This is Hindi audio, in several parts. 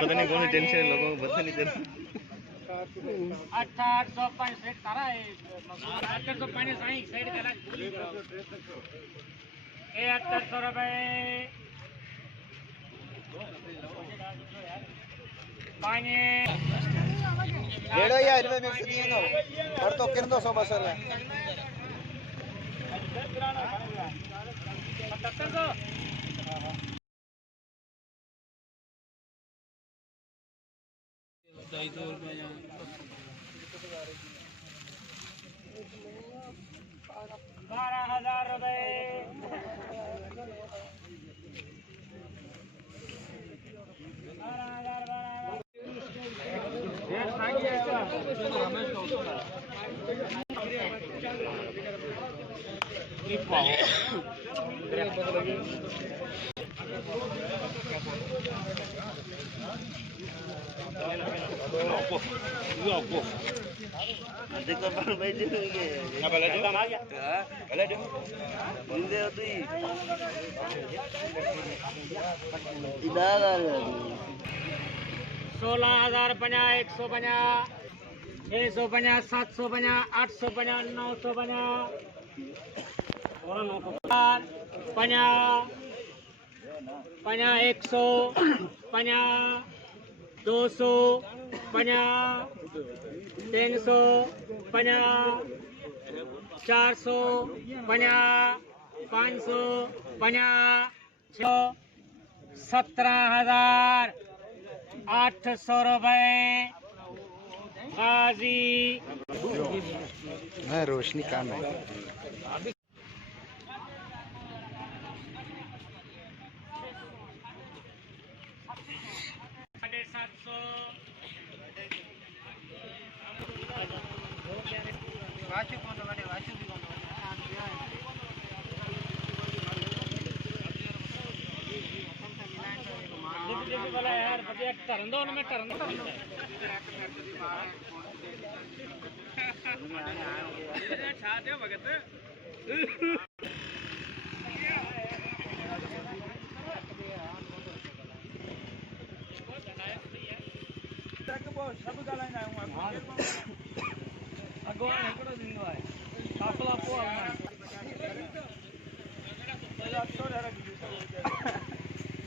पता नहीं कौन सी टेंशन है लोगों को, पता नहीं चल। 805 सेट तारा है 805 साईं सेट करा ए 800 रुपए पानी ఏడో యా 20 మిక్స్ తీయను పడతో కింద 100 బసర్లే 12,000 रुपए 16,050 150 650 750 850 950 100 200 300 400 500 17,800 रुपए गाजी मैं रोशनी काम है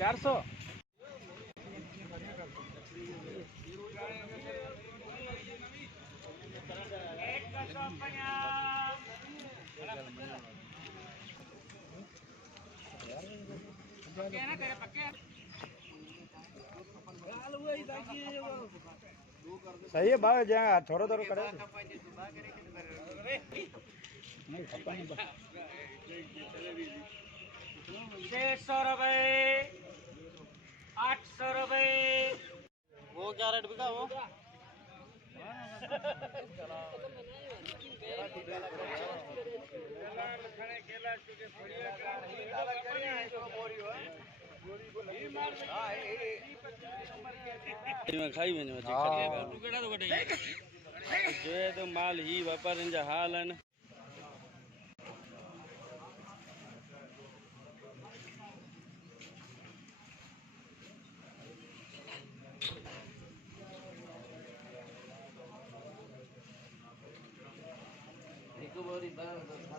400 सही है बाग जहाँ थोड़ा थोड़ा करे 600 रुपए 800 रुपए वो क्या रेट बिका वो खाई मैंने जो है तो माल ही व्यापार हाल है ना एक बार